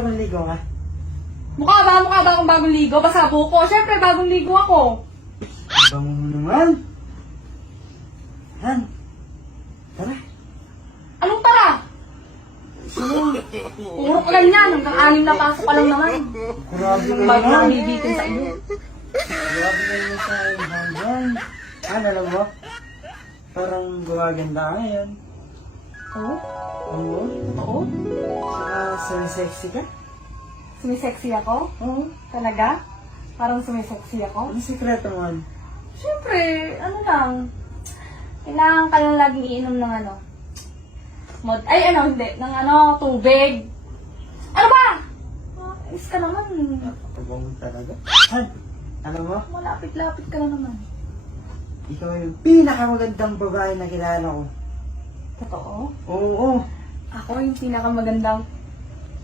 Bagong ligo ka? Mukha ba akong bagong ligo? Basabo ko. Siyempre, bagong ligo ako. Bango mo naman. Han. Tara. Anong tara? Sino? Puro ka lang yan. Hanggang 6 na pasok ka lang naman. Grabe Yung ka bago na naman. bibitin sa iyo. Grabe na yun sa hanggang. Alam mo? Parang gumaganda ka ngayon. Oo? Oo. Oo? Saka sexy ka? Sumisexy ako? Oo. Talaga? Parang sumisexy ako? Ano sikreto mo? Siyempre, ano lang. Kailangan ka lang laging iinom ng ano. Hindi. Ng tubig. Ano ba? Is ka naman. Napakabango talaga. Han, alam mo? Malapit-lapit ka na naman. Ikaw yung pinakamagandang babae na kilala ko. Totoo? Oo. Ako yung pinakamagandang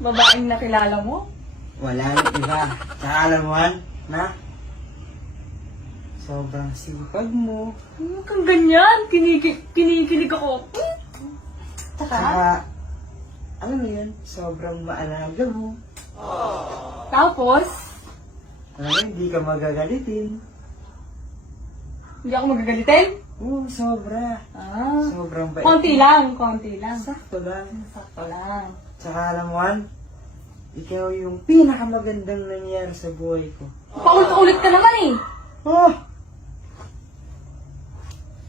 babaeng nakilala mo? Wala yung iba. Tsaka alam mo, Han, na sobrang sipag mo. Huwag kang ganyan. Kinikilig ako. Tsaka, Tsaka, alam mo yun, sobrang maalaga mo. tapos, Alam mo, hindi ka magagalitin. hindi ako magagalitin? Oo, sobra. Ah, Sobrang bait. konti lang. Sakto lang. Sakto lang. Tsaka alam mo, Han, ikaw yung pinakamagandang nangyari sa buhay ko. Paulit-ulit ka naman eh. Oh!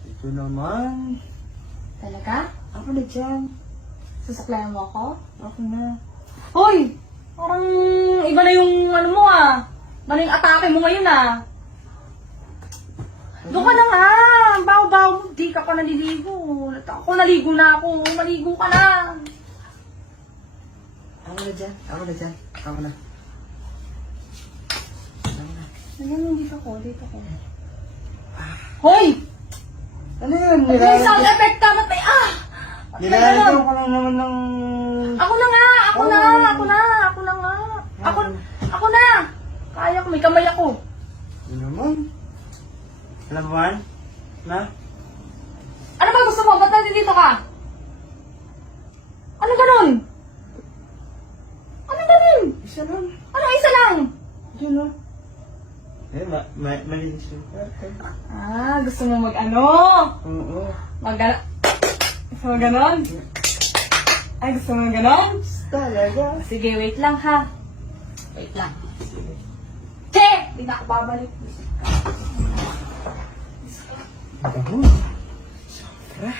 Ito naman. Talaga? Ako na dyan. Susuklayan mo ako? Ako na. Hoy! Parang iba na yung ano mo ah. Iba na yung atake mo ngayon ah. Doon ka na nga. Baw-baw mo. Di ka pa naliligo. Ako naligo na ako. Maligo ka na. Ako na dyan. Ako na dyan. Ako na. Ako na. Ayan, dito ko. Hoy! Ano yun? May sound effect ka. Ba't may Nilalagyan ko lang naman ng... Ako na nga. Ako na nga. Ako na. Kaya ko. May kamay ako. Ano naman? Alam mo, Han? Na? Ano ba gusto mo? Ba't nandito ka? Ano ganun? Isa lang. Ano isa lang? Diyan o. Eh, malinis yung kwarto. Ah, gusto mo mag-ano? Oo. Gusto mo ganon? Ay, gusto mo ganon? Talaga. Sige, wait lang ha. Wait lang. Che! Di na ako babalik. Ako. Sobra.